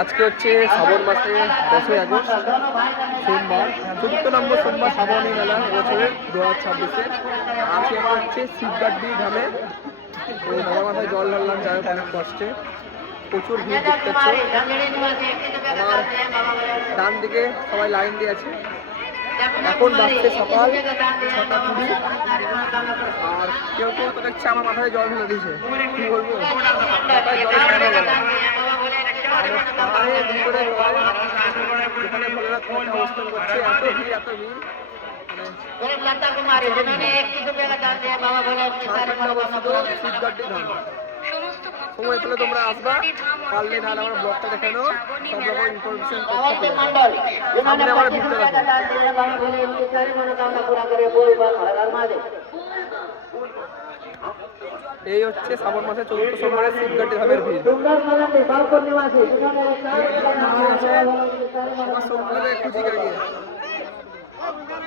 আজকে হচ্ছে শ্রাবণ মাসে 10ই আগস্ট সোমবার, 4th নম্বর সোমবার শ্রাবণী মেলা এবছরের 2026-এ। আজকে আমার হচ্ছে শিবগাড্ডি ধামে, তো বাবার মাথায় জল ঢাললাম, যাই হোক অনেক কষ্টে। প্রচুর ভিড় দেখতে পাচ্ছ। আমার ডান দিকে সবাই লাইন দিয়ে আছে। এখন বাজছে সকাল 6:20, আর কেউ কেউ তো দেখছে আমার মাথায় জল ঢেলে দিয়েছে। কি বলবো, মাথায় জল ঢেলে গেলাম। যেখানে ভোলেনাথ অবস্থান করছে, এত ভিড় এত ভিড়, শিবগাড্ডি ধাম। সময় পেলে তোমরা আসবা, পারলে না আমার ব্লগটা দেখে নাও, সব রকম ইনফরমেশন সামনে আমার ভিড়তে দেখো। এই হচ্ছে শ্রাবণ মাসের 4th সোমবারের শিবগাড্ডি ধামের ভিড়। একটু